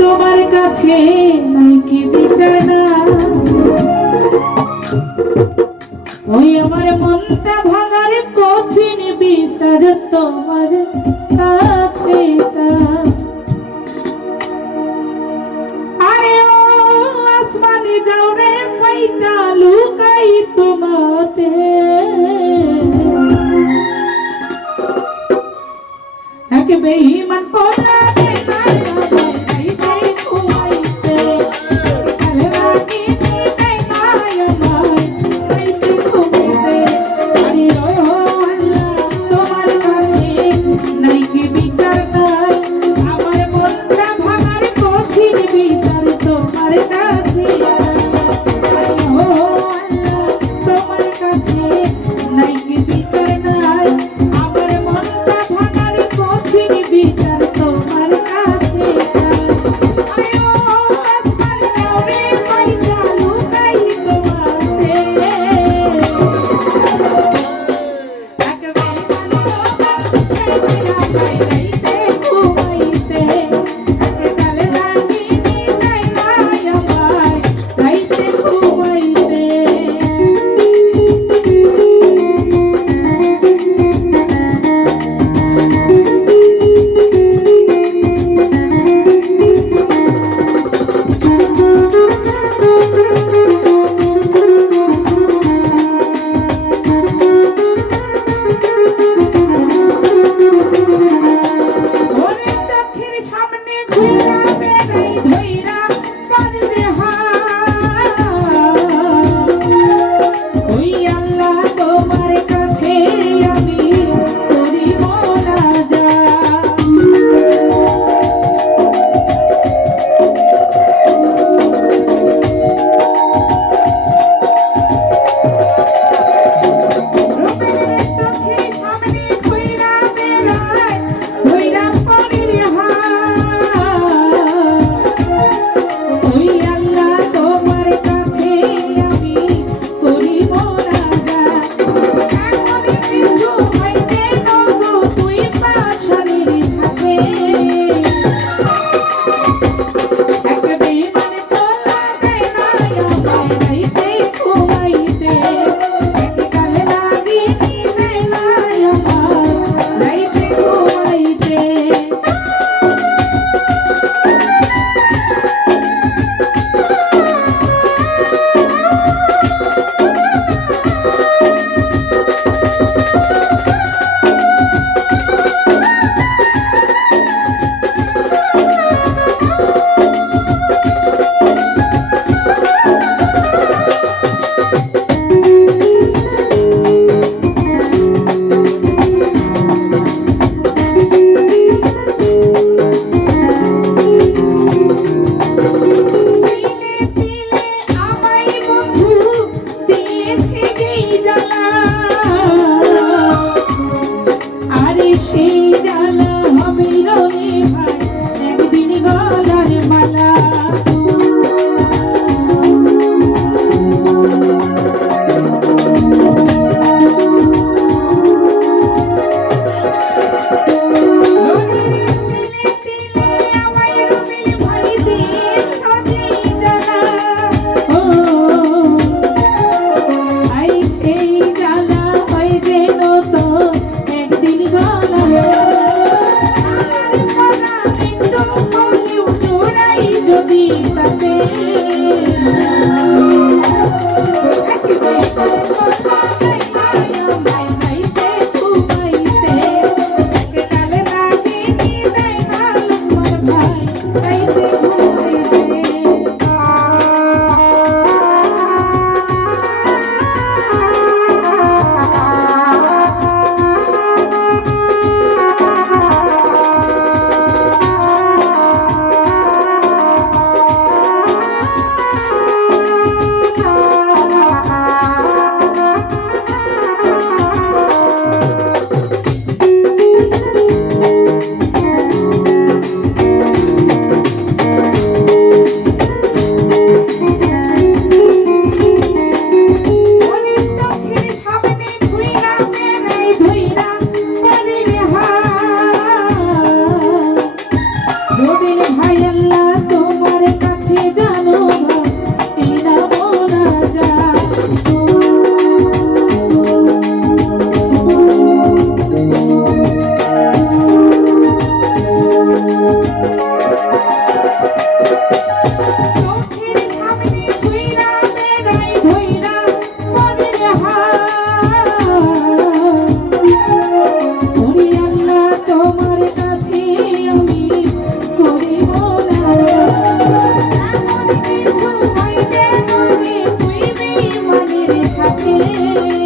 তোমার কাছে নাই কি বিচারা ওই আমার মনটা ভাঙারে কঠিন বিচার তোমার। மண் போட்டாலே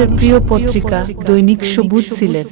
মানুষের প্রিয় পত্রিকা দৈনিক সবুজ সিলেট।